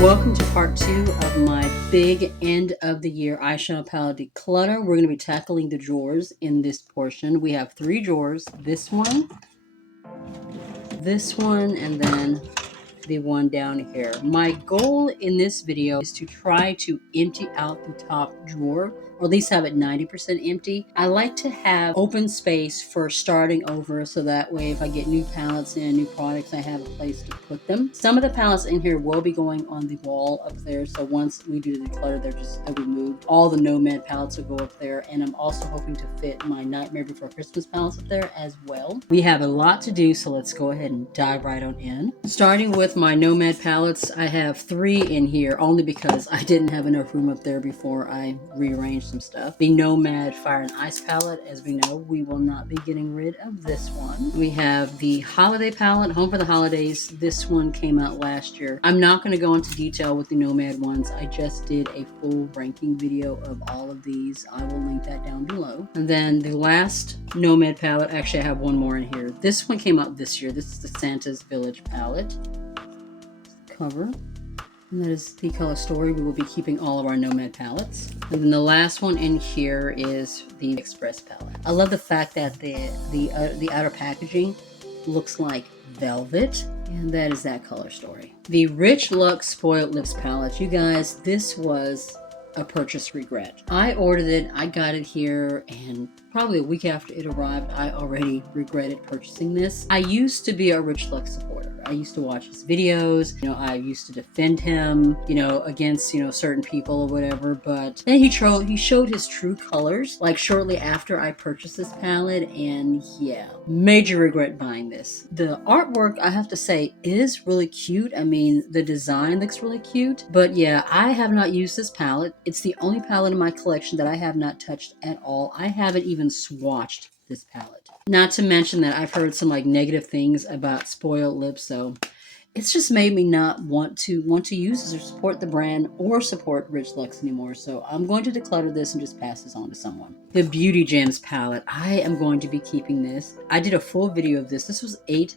Welcome to part 2 of my big end of the year eyeshadow palette declutter. We're going to be tackling the drawers in this portion. We have 3 drawers, this one, and then the one down here. My goal in this video is to try to empty out the top drawer, or at least have it 90% empty. I like to have open space for starting over, so that way if I get new palettes and new products, I have a place to put them. Some of the palettes in here will be going on the wall up there, so once we do the declutter, they'll be moved. All the NOMAD palettes will go up there, and I'm also hoping to fit my Nightmare Before Christmas palettes up there as well. We have a lot to do, so let's go ahead and dive right on in. Starting with my NOMAD palettes, I have 3 in here only because I didn't have enough room up there before I rearranged some stuff. The NOMAD Fire and Ice palette, as we know, we will not be getting rid of this one. We have the Holiday palette, Home for the Holidays. This one came out last year. I'm not going to go into detail with the NOMAD ones. I just did a full ranking video of all of these. I will link that down below. And then the last NOMAD palette, actually I have one more in here. This one came out this year. This is the Santa's Village palette. Cover, and that is the color story. We will be keeping all of our NOMAD palettes. And then the last one in here is the Express palette. I love the fact that the outer packaging looks like velvet, and that is that color story. The Rich Luxe Spoiled Lips palette. You guys, this was a purchase regret. I ordered it, I got it here, and probably a week after it arrived, I already regretted purchasing this. I used to be a Rich Luxe supporter. I used to watch his videos, I used to defend him, against, certain people or whatever, but then he showed his true colors, like shortly after I purchased this palette, and yeah, major regret buying this. The artwork, I have to say, is really cute. I mean, the design looks really cute, but yeah, I have not used this palette. It's the only palette in my collection that I have not touched at all. I haven't even swatched this palette. Not to mention that I've heard some negative things about Spoiled Lips, so it's just made me not want to use this or support the brand or support Rich Luxe anymore. So I'm going to declutter this and just pass this on to someone. The Beauty Gems palette. I am going to be keeping this. I did a full video of this. This was $8.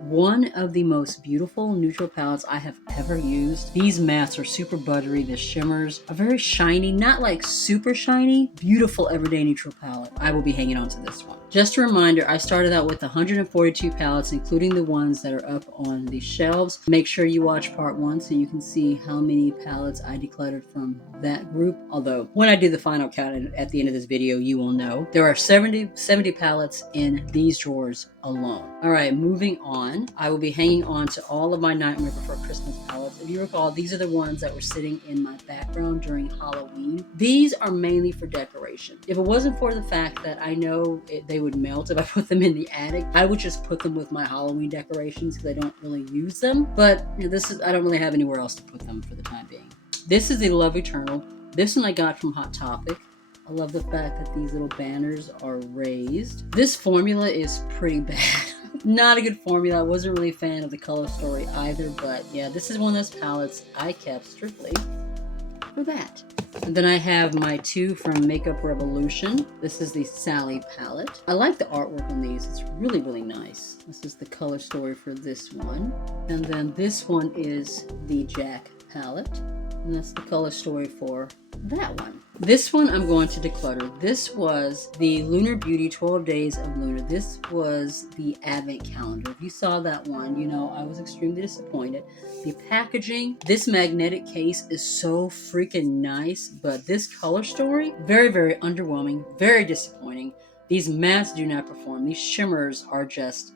One of the most beautiful neutral palettes I have ever used. These mattes are super buttery. The shimmers are very shiny, not like super shiny. Beautiful everyday neutral palette. I will be hanging on to this one. Just a reminder, I started out with 142 palettes, including the ones that are up on the shelves. Make sure you watch part 1 so you can see how many palettes I decluttered from that group. Although when I do the final count at the end of this video, you will know. There are 70 palettes in these drawers alone. All right, moving on. I will be hanging on to all of my Nightmare Before Christmas palettes. If you recall, these are the ones that were sitting in my background during Halloween. These are mainly for decoration. If it wasn't for the fact that I know they would melt if I put them in the attic, I would just put them with my Halloween decorations because I don't really use them. But I don't really have anywhere else to put them for the time being. This is the Love Eternal. This one I got from Hot Topic. I love the fact that these little banners are raised. This formula is pretty bad. Not a good formula. I wasn't really a fan of the color story either, but yeah, this is one of those palettes I kept strictly for that. And then I have my 2 from Makeup Revolution. This is the Sally palette. I like the artwork on these. It's really, really nice. This is the color story for this one. And then this one is the Jack palette. And that's the color story for that one. This one I'm going to declutter. This was the Lunar Beauty 12 Days of Lunar. This was the Advent calendar. If you saw that one, I was extremely disappointed. The packaging, this magnetic case is so freaking nice, but this color story, very, very underwhelming, very disappointing. These mattes do not perform. These shimmers are just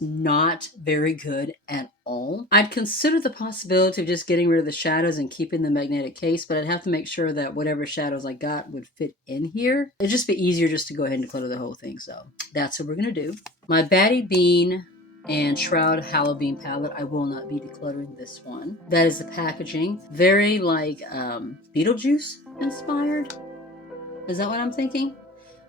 not very good at all. I'd consider the possibility of just getting rid of the shadows and keeping the magnetic case, but I'd have to make sure that whatever shadows I got would fit in here. It'd just be easier just to go ahead and declutter the whole thing. So that's what we're gonna do. My Batty Bean and Shroud Halloween palette, I will not be decluttering this one. That is the packaging. Very Beetlejuice inspired. Is that what I'm thinking?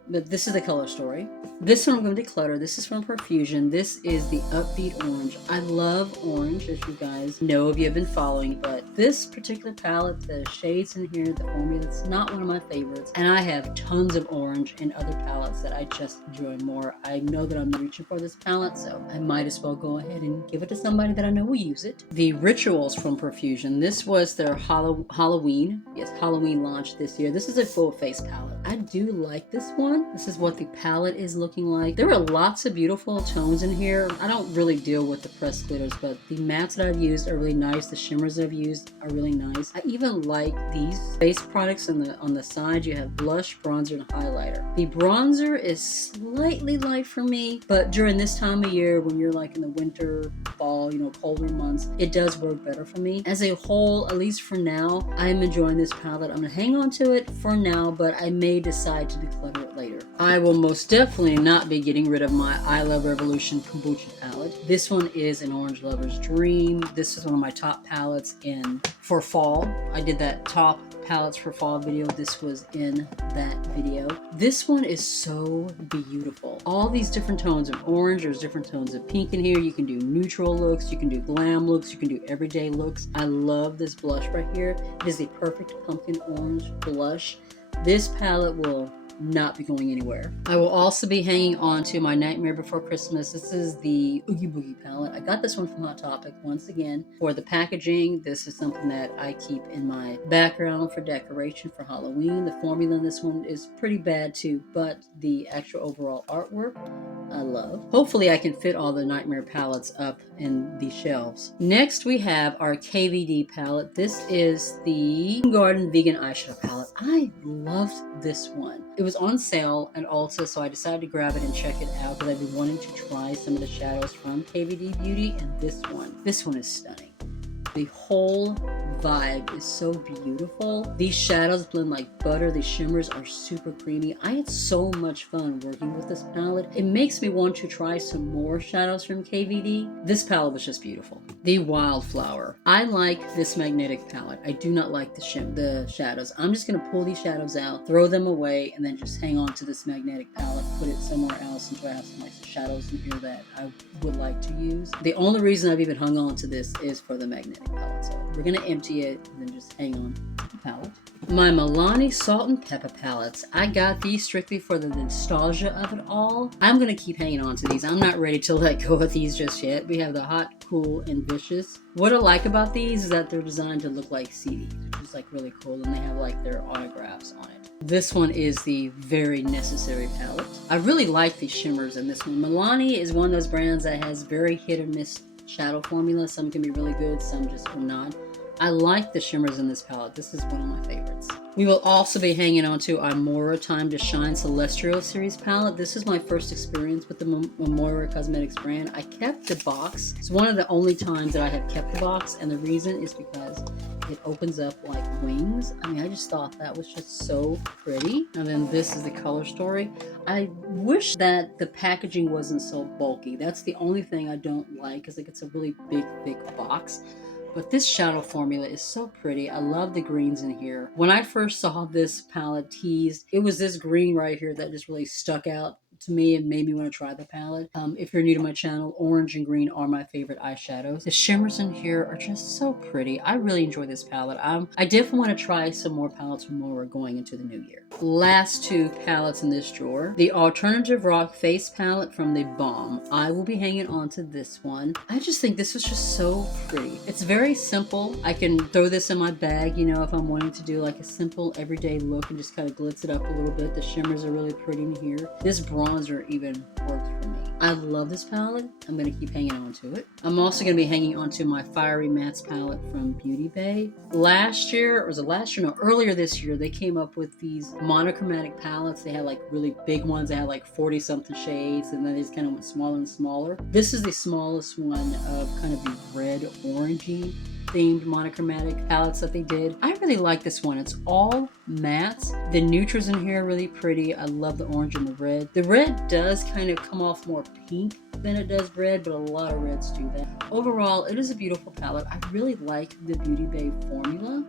but this is the color story. This one I'm going to declutter. This is from Profusion. This is the Upbeat Orange. I love orange, as you guys know if you have been following, but this particular palette, the shades in here, the formula, it's not one of my favorites. And I have tons of orange in other palettes that I just enjoy more. I know that I'm reaching for this palette, so I might as well go ahead and give it to somebody that I know will use it. The Rituals from Profusion. This was their Halloween launch this year. This is a full face palette. I do like this one. This is what the palette is looking like. There are lots of beautiful tones in here. I don't really deal with the pressed glitters, but the mattes that I've used are really nice. The shimmers that I've used are really nice. I even like these face products on the side. You have blush, bronzer, and highlighter. The bronzer is slightly light for me, but during this time of year when you're like in the winter, fall, colder months, it does work better for me. As a whole, at least for now, I'm enjoying this palette. I'm gonna hang on to it for now, but I may decide to declutter it later. I will most definitely not be getting rid of my I Love Revolution Kombucha palette. This one is an Orange Lover's Dream. This is one of my top palettes for fall. I did that top palettes for fall video. This was in that video. This one is so beautiful. All these different tones of orange. There's different tones of pink in here. You can do neutral looks, you can do glam looks, you can do everyday looks. I love this blush right here. It is a perfect pumpkin orange blush. This palette will not be going anywhere. I will also be hanging on to my Nightmare Before Christmas. This is the Oogie Boogie palette. I got this one from Hot Topic once again. For the packaging, this is something that I keep in my background for decoration for Halloween. The formula in this one is pretty bad too, but the actual overall artwork I love. Hopefully I can fit all the Nightmare palettes up in these shelves. Next we have our KVD palette. This is the Garden Vegan Eyeshadow palette. I loved this one. It was on sale at Ulta, so I decided to grab it and check it out because I've been wanting to try some of the shadows from KVD Beauty, and this one is stunning. The whole vibe is so beautiful. These shadows blend like butter. These shimmers are super creamy. I had so much fun working with this palette. It makes me want to try some more shadows from KVD. This palette was just beautiful. The Wildflower. I like this magnetic palette. I do not like the shadows. I'm just going to pull these shadows out, throw them away, and then just hang on to this magnetic palette, put it somewhere else until I have some nice shadows in here that I would like to use. The only reason I've even hung on to this is for the magnetic palette. So we're going to empty it and then just hang on to the palette. My Milani Salt and Pepper palettes. I got these strictly for the nostalgia of it all. I'm going to keep hanging on to these. I'm not ready to let go of these just yet. We have the Hot, Cool, and Vicious. What I like about these is that they're designed to look like CDs, which is like really cool, and they have like their autographs on it. This one is the Very Necessary palette. I really like these shimmers in this one. Milani is one of those brands that has very hit or miss shadow formula. Some can be really good, some just are not. I like the shimmers in this palette. This is one of my favorites. We will also be hanging on to our Moira Time to Shine Celestial Series palette. This is my first experience with the Moira Cosmetics brand. I kept the box. It's one of the only times that I have kept the box, and the reason is because it opens up like wings. I mean, I just thought that was just so pretty. And then this is the color story. I wish that the packaging wasn't so bulky. That's the only thing I don't like, because it's a really big, thick box. But this shadow formula is so pretty. I love the greens in here. When I first saw this palette teased, it was this green right here that just really stuck out to me and made me want to try the palette. If you're new to my channel, orange and green are my favorite eyeshadows. The shimmers in here are just so pretty. I really enjoy this palette. I definitely want to try some more palettes from Moira going into the new year. Last two palettes in this drawer. The Alternative Rock Face palette from the Balm. I will be hanging on to this one. I just think this was just so pretty. It's very simple. I can throw this in my bag, if I'm wanting to do like a simple everyday look and just kind of glitz it up a little bit. The shimmers are really pretty in here. This bronzer even works for me. I love this palette. I'm going to keep hanging on to it. I'm also going to be hanging on to my Fiery Mattes palette from Beauty Bay. Earlier this year, they came up with these monochromatic palettes. They had like really big ones. They had like 40 something shades, and then they just kind of went smaller and smaller. This is the smallest one of kind of the red orangey themed monochromatic palettes that they did. I really like this one. It's all mattes. The neutrals in here are really pretty. I love the orange and the red. The red does kind of come off more pink than it does red, but a lot of reds do that. Overall, it is a beautiful palette. I really like the Beauty Bay formula.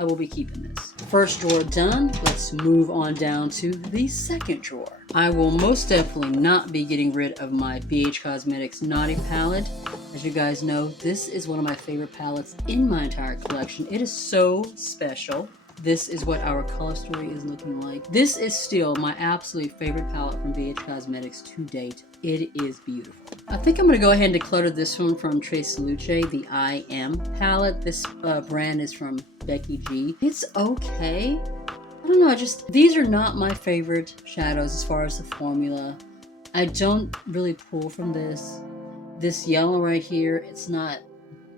I will be keeping this. First drawer done. Let's move on down to the second drawer. I will most definitely not be getting rid of my BH Cosmetics Naughty palette. As you guys know, this is one of my favorite palettes in my entire collection. It is so special. This is what our color story is looking like. This is still my absolute favorite palette from BH Cosmetics to date. It is beautiful. I think I'm going to go ahead and declutter this one from Trace Luce, the I Am palette. This brand is from Becky G. It's okay. I don't know, these are not my favorite shadows as far as the formula. I don't really pull from this. This yellow right here, it's not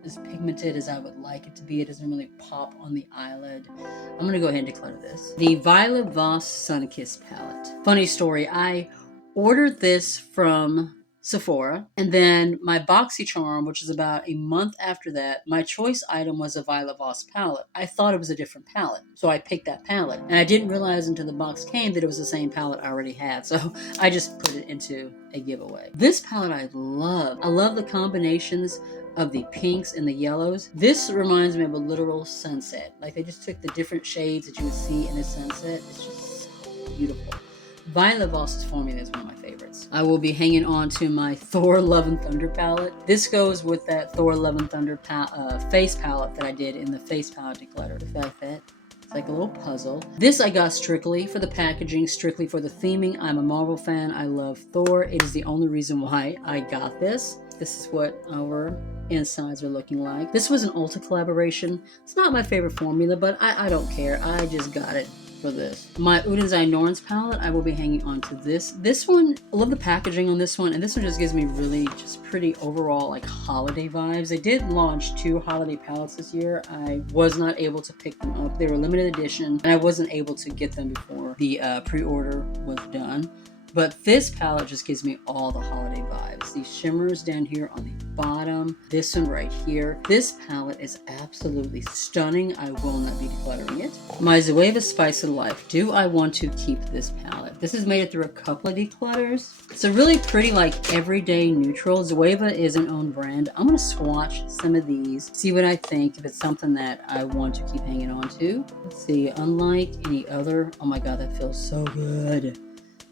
as pigmented as I would like it to be. It doesn't really pop on the eyelid. I'm going to go ahead and declutter this. The Violet Voss Sunkissed palette. Funny story, I ordered this from Sephora, and then my BoxyCharm, which is about a month after that, my choice item was a Violet Voss palette. I thought it was a different palette, so I picked that palette, and I didn't realize until the box came that it was the same palette I already had, so I just put it into a giveaway. This palette I love. I love the combinations of the pinks and the yellows. This reminds me of a literal sunset. Like they just took the different shades that you would see in a sunset. It's just so beautiful. Violet Voss's formula is one of my favorites. I will be hanging on to my Thor Love and Thunder palette. This goes with that Thor Love and Thunder face palette that I did in the face palette declutter. The fact that it's like a little puzzle. This I got strictly for the packaging, strictly for the theming. I'm a Marvel fan. I love Thor. It is the only reason why I got this. This is what our insides are looking like. This was an Ulta collaboration. It's not my favorite formula, but I don't care. I just got it for this. My Ulzzangmas palette, I will be hanging on to this. This one, I love the packaging on this one, and this one just gives me really just pretty overall like holiday vibes. They did launch 2 holiday palettes this year. I was not able to pick them up. They were limited edition, and I wasn't able to get them before the pre-order was done. But this palette just gives me all the holiday vibes. These shimmers down here on the bottom. This one right here. This palette is absolutely stunning. I will not be decluttering it. My Zoeva Spice of Life. Do I want to keep this palette? This has made it through a couple of declutters. It's a really pretty like everyday neutral. Zoeva is an own brand. I'm going to swatch some of these. See what I think. If it's something that I want to keep hanging on to. Let's see. Unlike any other. Oh my god, that feels so good.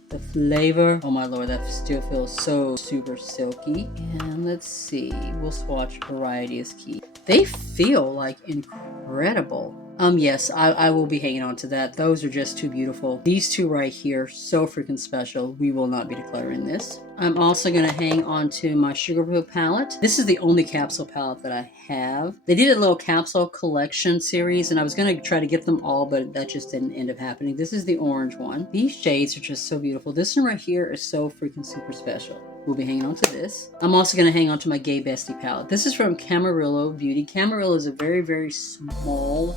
The flavor, oh my lord, that still feels so super silky. And let's see, we'll swatch Variety is Key. They feel like incredible. Yes, I will be hanging on to that. Those are just too beautiful. These two right here, so freaking special. We will not be decluttering this. I'm also going to hang on to my Sugar Blue palette. This is the only capsule palette that I have. They did a little capsule collection series, and I was going to try to get them all, but that just didn't end up happening. This is the orange one. These shades are just so beautiful. This one right here is so freaking super special. We'll be hanging on to this. I'm also going to hang on to my Gay Bestie palette. This is from Camarillo Beauty. Camarillo is a very, very small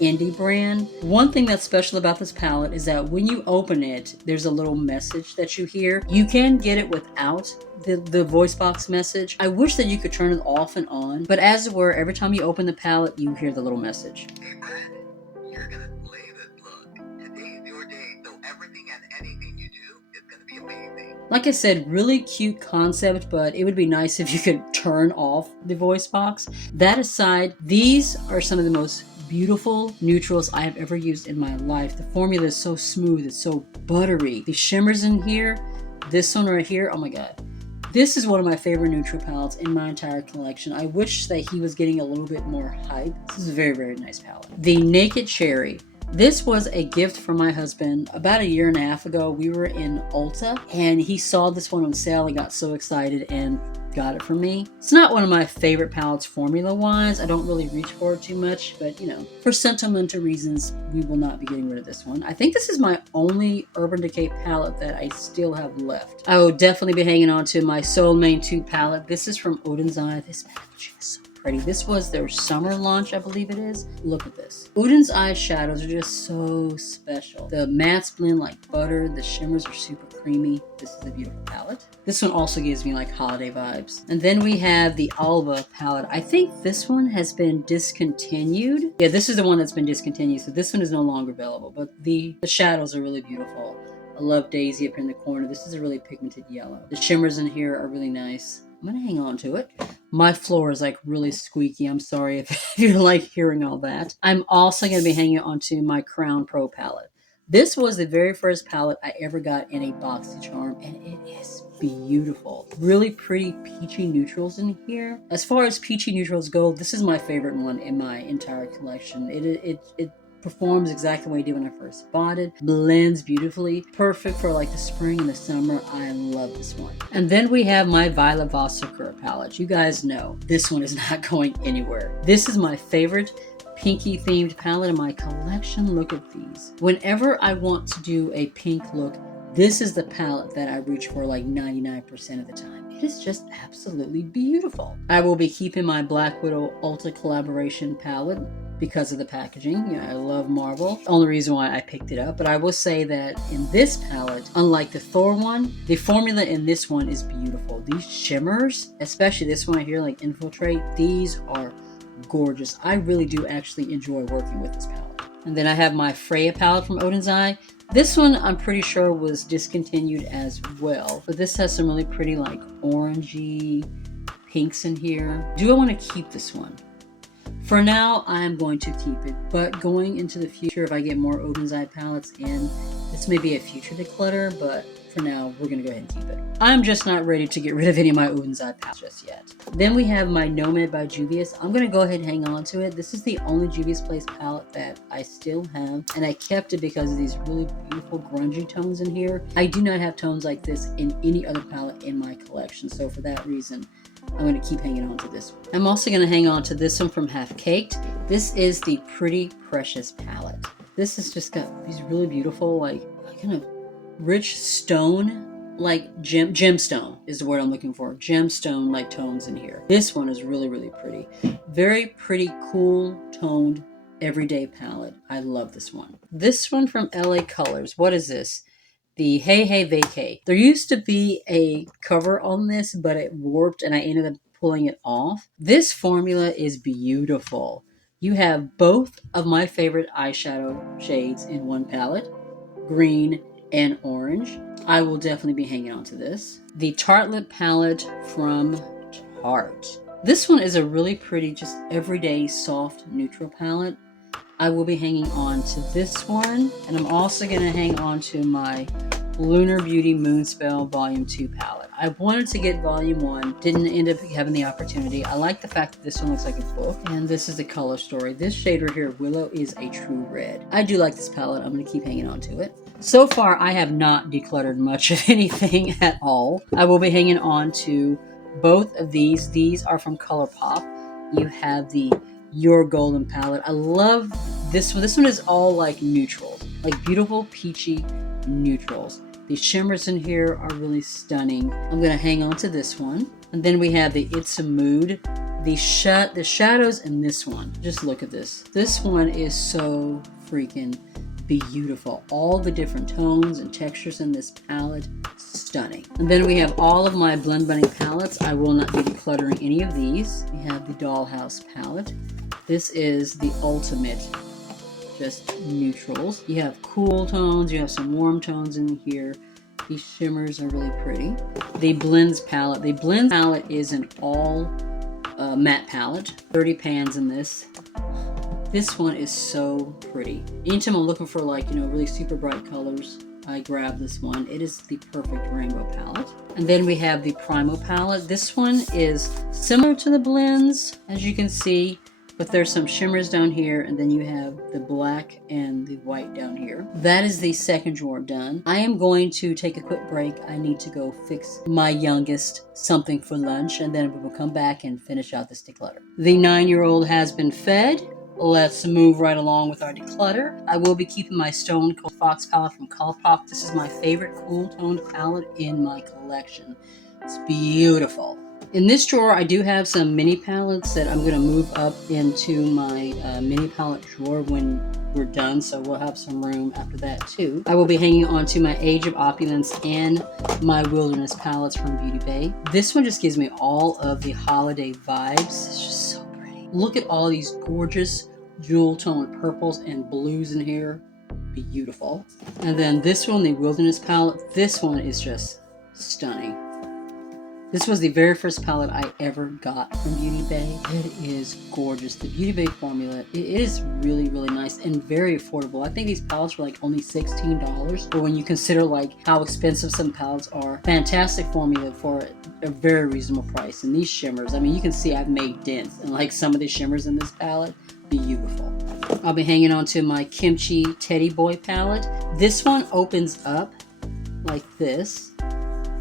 indie brand. One thing that's special about this palette is that when you open it, there's a little message that you hear. You can get it without the voice box message. I wish that you could turn it off and on, but as it were, every time you open the palette, you hear the little message. Hey Brad, you're gonna slay this look. Today's your day, so everything and anything you do is gonna be amazing. Like I said, really cute concept, but it would be nice if you could turn off the voice box. That aside, these are some of the most beautiful neutrals I have ever used in my life. The formula is so smooth, it's so buttery. The shimmers in here, this one right here, oh my god. This is one of my favorite neutral palettes in my entire collection. I wish that he was getting a little bit more hype. This is a very, very nice palette. The Naked Cherry. This was a gift from my husband about 1.5 years ago. We were in Ulta and he saw this one on sale and got so excited and got it for me. It's not one of my favorite palettes formula wise. I don't really reach for it too much, but you know, for sentimental reasons, we will not be getting rid of this one. I think this is my only Urban Decay palette that I still have left. I will definitely be hanging on to my Soul Main 2 palette. This is from Ulzzangmas. This packaging is so pretty. This was their summer launch, I believe it is. Look at this. Ulzzangmas eyeshadows are just so special. The mattes blend like butter. The shimmers are super creamy. This is a beautiful palette. This one also gives me like holiday vibes. And then we have the Alba palette. I think this one has been discontinued. Yeah, this is the one that's been discontinued. So this one is no longer available, but the shadows are really beautiful. I love Daisy up here in the corner. This is a really pigmented yellow. The shimmers in here are really nice. I'm going to hang on to it. My floor is like really squeaky. I'm sorry if you like hearing all that. I'm also going to be hanging onto my Crown Pro palette. This was the very first palette I ever got in a BoxyCharm, and it is beautiful. Really pretty peachy neutrals in here. As far as peachy neutrals go, this is my favorite one in my entire collection. It performs exactly the way it did when I first bought it. Blends beautifully. Perfect for like the spring and the summer. I love this one. And then we have my Violet Voss Sakura palette. You guys know this one is not going anywhere. This is my favorite pinky themed palette in my collection. Look at these. Whenever I want to do a pink look, this is the palette that I reach for like 99% of the time. It is just absolutely beautiful. I will be keeping my Black Widow Ulta collaboration palette because of the packaging. Yeah, I love marble. Only reason why I picked it up. But I will say that in this palette, unlike the Thor one, the formula in this one is beautiful. These shimmers, especially this one here, like Infiltrate, these are gorgeous. I really do actually enjoy working with this palette. And then I have my Freya palette from Odin's Eye. This one I'm pretty sure was discontinued as well, but this has some really pretty like orangey pinks in here. Do I want to keep this one? For now, I'm going to keep it, but going into the future, if I get more Odin's Eye palettes in, this may be a future declutter, but for now, we're going to go ahead and keep it. I'm just not ready to get rid of any of my Odin's Eye palettes just yet. Then we have my Nomad by Juvia's. I'm going to go ahead and hang on to it. This is the only Juvia's Place palette that I still have, and I kept it because of these really beautiful grungy tones in here. I do not have tones like this in any other palette in my collection, so for that reason, I'm going to keep hanging on to this one. I'm also going to hang on to this one from Half Caked. This is the Pretty Precious palette. This has just got these really beautiful, like, kind of rich stone, like gemstone is the word I'm looking for. Gemstone like tones in here. This one is really, really pretty. Very pretty, cool, toned, everyday palette. I love this one. This one from LA Colors. What is this? The Hey Hey Vacay. There used to be a cover on this, but it warped and I ended up pulling it off. This formula is beautiful. You have both of my favorite eyeshadow shades in one palette, green and orange. I will definitely be hanging on to this. The Tartelette palette from Tarte. This one is a really pretty, just everyday soft neutral palette. I will be hanging on to this one, and I'm also going to hang on to my Lunar Beauty Moonspell Volume 2 palette. I wanted to get Volume 1, didn't end up having the opportunity. I like the fact that this one looks like a book, and this is the color story. This shade right here, Willow, is a true red. I do like this palette. I'm going to keep hanging on to it. So far, I have not decluttered much of anything at all. I will be hanging on to both of these. These are from ColourPop. You have the Your Golden palette. I love this one. This one is all like neutrals, like beautiful peachy neutrals. The shimmers in here are really stunning. I'm going to hang on to this one. And then we have the It's a Mood. The shadows in this one. Just look at this. This one is so freaking beautiful. All the different tones and textures in this palette, stunning. And then we have all of my Blend Bunny palettes. I will not be decluttering any of these. We have the Dollhouse palette. This is the ultimate just neutrals. You have cool tones, you have some warm tones in here. These shimmers are really pretty. The Blends palette. The Blends palette is an all matte palette. 30 pans in this. This one is so pretty. Anytime I'm looking for like, really super bright colors, I grab this one. It is the perfect rainbow palette. And then we have the Primo palette. This one is similar to the Blends, as you can see, but there's some shimmers down here, and then you have the black and the white down here. That is the second drawer done. I am going to take a quick break. I need to go fix my youngest something for lunch, and then we will come back and finish out this declutter. The 9-year-old has been fed. Let's move right along with our declutter. I will be keeping my Stone Cold Fox palette from ColourPop. This is my favorite cool toned palette in my collection. It's beautiful. In this drawer, I do have some mini palettes that I'm going to move up into my mini palette drawer when we're done, so we'll have some room after that too. I will be hanging on to my Age of Opulence and my Wilderness palettes from Beauty Bay. This one just gives me all of the holiday vibes. It's just so pretty. Look at all these gorgeous jewel tone purples and blues in here. Beautiful. And then this one, the Wilderness palette. This one is just stunning. This was the very first palette I ever got from Beauty Bay. It is gorgeous. The Beauty Bay formula, it is really, really nice and very affordable. I think these palettes were like only $16, but when you consider like how expensive some palettes are, fantastic formula for a very reasonable price. And these shimmers, I mean, you can see I've made dents and like some of the shimmers in this palette, beautiful. I'll be hanging on to my Kimchi Teddy Boy palette. This one opens up like this,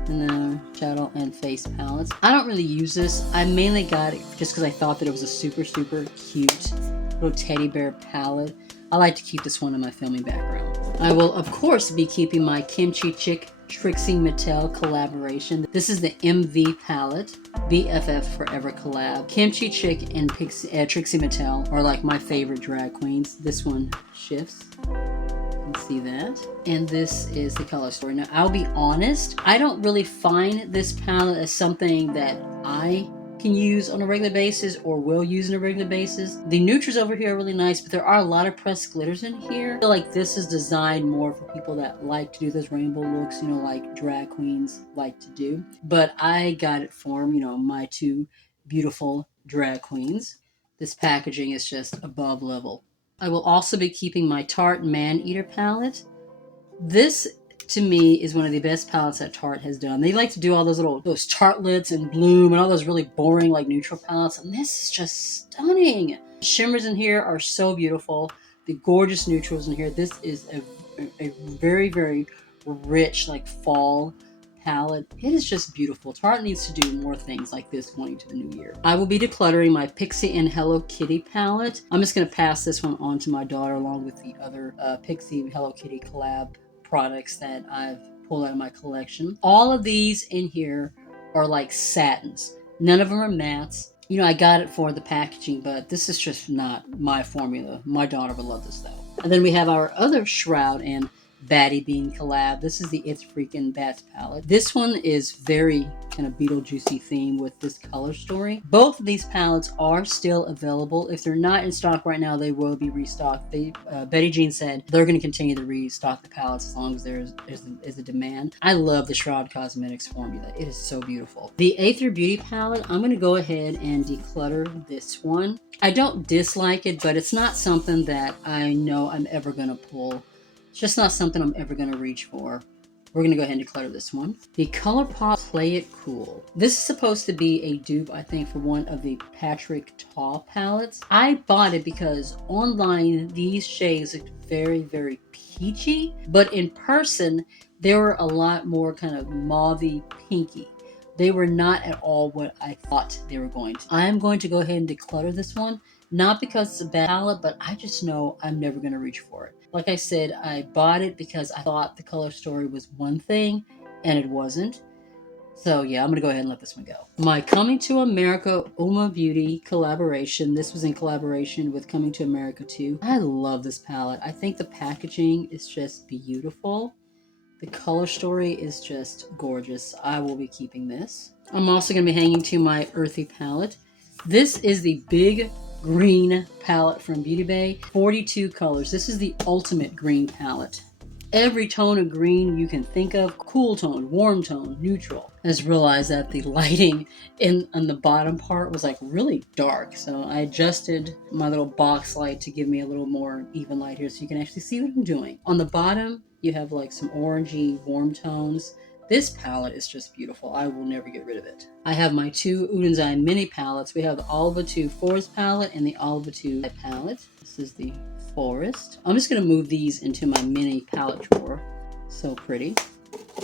and then shadow and face palettes. I don't really use this. I mainly got it just because I thought that it was a super, super cute little teddy bear palette. I like to keep this one in my filming background. I will, of course, be keeping my Kimchi Chick Trixie Mattel collaboration. This is the MV palette, BFF Forever collab. Kimchi Chick and Trixie Mattel are like my favorite drag queens. This one shifts. See that, and this is the color story. Now I'll be honest, I don't really find this palette as something that I can use on a regular basis or will use on a regular basis. The neutrals over here are really nice, but there are a lot of pressed glitters in here. I feel like this is designed more for people that like to do those rainbow looks, you know, like drag queens like to do. But I got it for, you know, my two beautiful drag queens. This packaging is just above level. I will also be keeping my Tarte Man-Eater palette. This, to me, is one of the best palettes that Tarte has done. They like to do all those tartlets and bloom and all those really boring like neutral palettes, and this is just stunning. The shimmers in here are so beautiful. The gorgeous neutrals in here. This is a very, very rich like fall palette. It is just beautiful. Tarte needs to do more things like this going into the new year. I will be decluttering my Pixie and Hello Kitty palette. I'm just going to pass this one on to my daughter along with the other Pixie and Hello Kitty collab products that I've pulled out of my collection. All of these in here are like satins. None of them are mattes. You know, I got it for the packaging, but this is just not my formula. My daughter would love this though. And then we have our other Shroud and Batty Bean collab. This is the It's Freaking Bats palette. This one is very kind of Beetlejuicy theme with this color story. Both of these palettes are still available. If they're not in stock right now, they will be restocked. Betty Jean said they're going to continue to restock the palettes as long as there is a demand. I love the Shroud Cosmetics formula. It is so beautiful. The Aether Beauty palette, I'm going to go ahead and declutter this one. I don't dislike it, but it's not something that I know I'm ever going to pull. It's just not something I'm ever going to reach for. We're going to go ahead and declutter this one. The ColourPop Play It Cool. This is supposed to be a dupe, I think, for one of the Patrick Ta palettes. I bought it because online these shades look very, very peachy, but in person they were a lot more kind of mauvey pinky. They were not at all what I thought they were going to. I am going to go ahead and declutter this one. Not because it's a bad palette, but I just know I'm never going to reach for it. Like I said, I bought it because I thought the color story was one thing, and it wasn't. So yeah, I'm going to go ahead and let this one go. My Coming to America Uma Beauty collaboration. This was in collaboration with Coming to America 2. I love this palette. I think the packaging is just beautiful. The color story is just gorgeous. I will be keeping this. I'm also going to be hanging to my Earthy palette. This is the Big Green palette from Beauty Bay. 42 colors. This is the ultimate green palette. Every tone of green you can think of. Cool tone, warm tone, neutral. I just realized that the lighting on the bottom part was like really dark. So I adjusted my little box light to give me a little more even light here so you can actually see what I'm doing. On the bottom, you have like some orangey warm tones. This palette is just beautiful. I will never get rid of it. I have my two Ulzzangmas mini palettes. We have the Olive 2 Forest palette and the Olive 2 palette. This is the Forest. I'm just going to move these into my mini palette drawer. So pretty.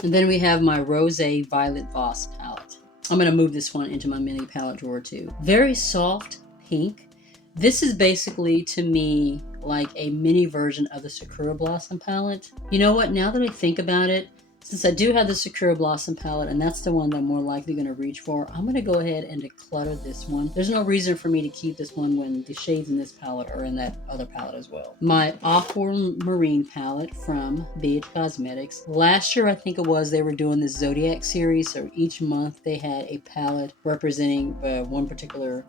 And then we have my Rose Violet Boss palette. I'm going to move this one into my mini palette drawer too. Very soft pink. This is basically, to me, like a mini version of the Sakura Blossom palette. You know what? Now that I think about it, since I do have the Sakura Blossom palette, and that's the one that I'm more likely going to reach for, I'm going to go ahead and declutter this one. There's no reason for me to keep this one when the shades in this palette are in that other palette as well. My Aquamarine palette from BH Cosmetics. Last year, I think it was, they were doing this Zodiac series, so each month they had a palette representing one particular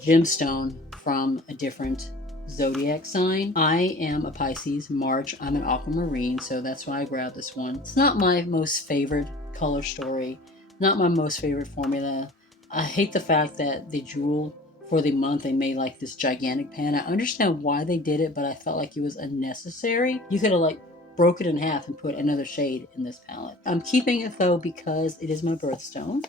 gemstone from a different zodiac sign. I am a Pisces, March. I'm an Aquamarine, so that's why I grabbed this one. It's not my most favorite color story, Not my most favorite formula. I hate the fact that the jewel for the month they made like this gigantic pan. I understand why they did it, but I felt like it was unnecessary. You could have like broke it in half and put another shade in this palette. I'm keeping it though because it is my birthstone.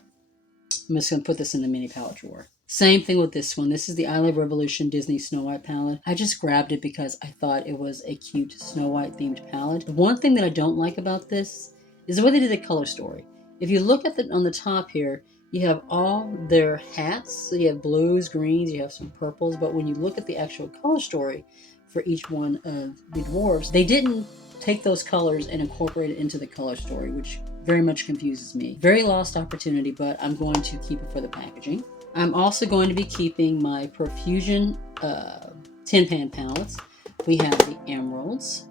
I'm just going to put this in the mini palette drawer. Same thing with this one. This is the I Love Revolution Disney Snow White palette. I just grabbed it because I thought it was a cute Snow White themed palette. The one thing that I don't like about this is the way they did the color story. If you look at on the top here, you have all their hats. So you have blues, greens, you have some purples. But when you look at the actual color story for each one of the dwarves, they didn't take those colors and incorporate it into the color story, which very much confuses me. Very lost opportunity, but I'm going to keep it for the packaging. I'm also going to be keeping my Profusion tin pan palettes. We have the emeralds,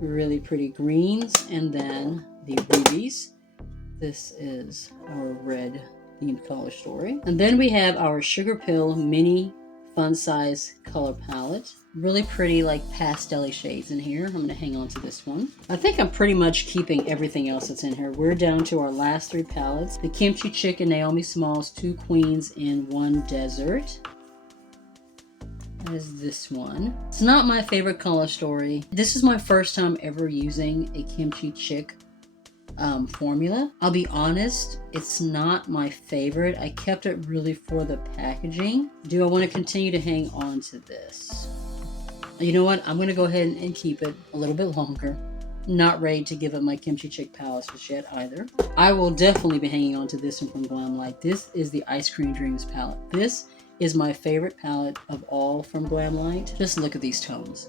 really pretty greens, and then the rubies. This is our red themed color story. And then we have our Sugar Pill mini fun size color palette. Really pretty like pastel shades in here. I'm going to hang on to this one. I think I'm pretty much keeping everything else that's in here. We're down to our last three palettes. The Kimchi Chick and Naomi Smalls, Two Queens in One Desert. That is this one. It's not my favorite color story. This is my first time ever using a Kimchi Chick formula. I'll be honest, it's not my favorite. I kept it really for the packaging. Do I want to continue to hang on to this? You know what? I'm going to go ahead and keep it a little bit longer. Not ready to give up my Kimchi Chick palettes just yet either. I will definitely be hanging on to this one from Glamlight. This is the Ice Cream Dreams palette. This is my favorite palette of all from Glamlight. Just look at these tones.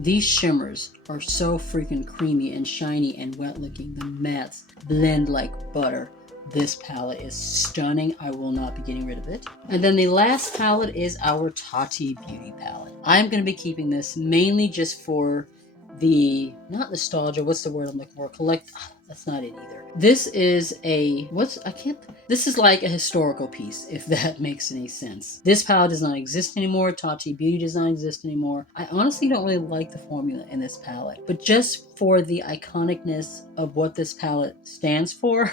These shimmers are so freaking creamy and shiny and wet looking. The mattes blend like butter. This palette is stunning. I will not be getting rid of it. And then the last palette is our Tati Beauty palette. I'm going to be keeping this mainly just for the, not nostalgia, what's the word I'm looking for? That's not it either. This is this is like a historical piece, if that makes any sense. This palette does not exist anymore. Tati Beauty does not exist anymore. I honestly don't really like the formula in this palette, but just for the iconicness of what this palette stands for,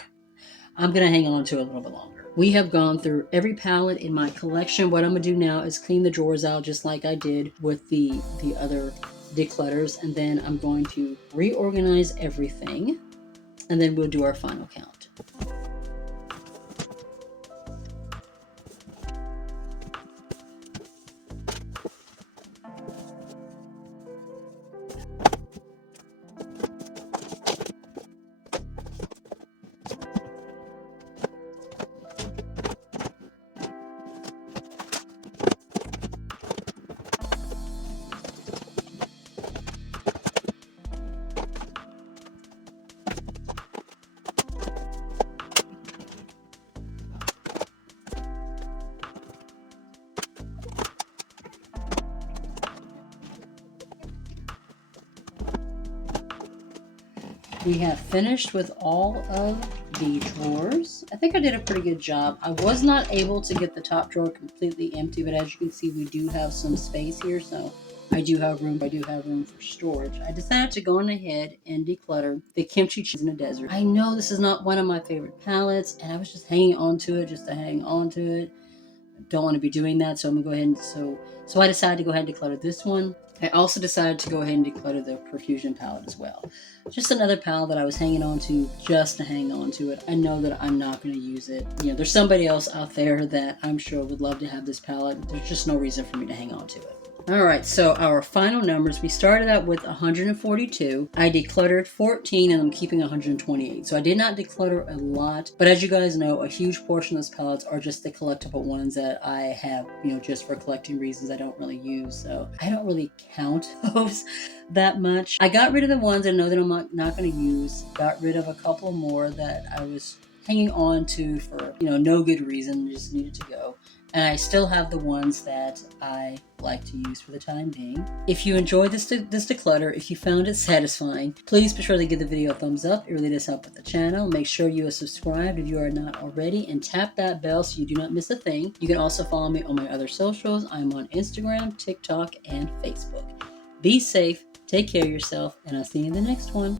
I'm going to hang on to it a little bit longer. We have gone through every palette in my collection. What I'm going to do now is clean the drawers out just like I did with the other declutters, and then I'm going to reorganize everything, and then we'll do our final count. We have finished with all of the drawers. I think I did a pretty good job. I was not able to get the top drawer completely empty, but as you can see, we do have some space here, so I do have room for storage. I decided to go on ahead and declutter the Kimchi Cheese in the Desert. I know this is not one of my favorite palettes, and I was just hanging on to it just to hang on to it. I don't want to be doing that, so I'm gonna go ahead and so I decided to go ahead and declutter this one. I also decided to go ahead and declutter the Profusion palette as well. Just another palette that I was hanging on to just to hang on to it. I know that I'm not going to use it. You know, there's somebody else out there that I'm sure would love to have this palette. There's just no reason for me to hang on to it. Alright, so our final numbers, we started out with 142. I decluttered 14 and I'm keeping 128. So I did not declutter a lot, but as you guys know, a huge portion of those palettes are just the collectible ones that I have, you know, just for collecting reasons I don't really use. So I don't really count those that much. I got rid of the ones I know that I'm not going to use. Got rid of a couple more that I was hanging on to for, you know, no good reason, just needed to go. And I still have the ones that I like to use for the time being. If you enjoyed this declutter, if you found it satisfying, please be sure to give the video a thumbs up. It really does help with the channel. Make sure you are subscribed if you are not already, and tap that bell so you do not miss a thing. You can also follow me on my other socials. I'm on Instagram, TikTok, and Facebook. Be safe, take care of yourself, and I'll see you in the next one.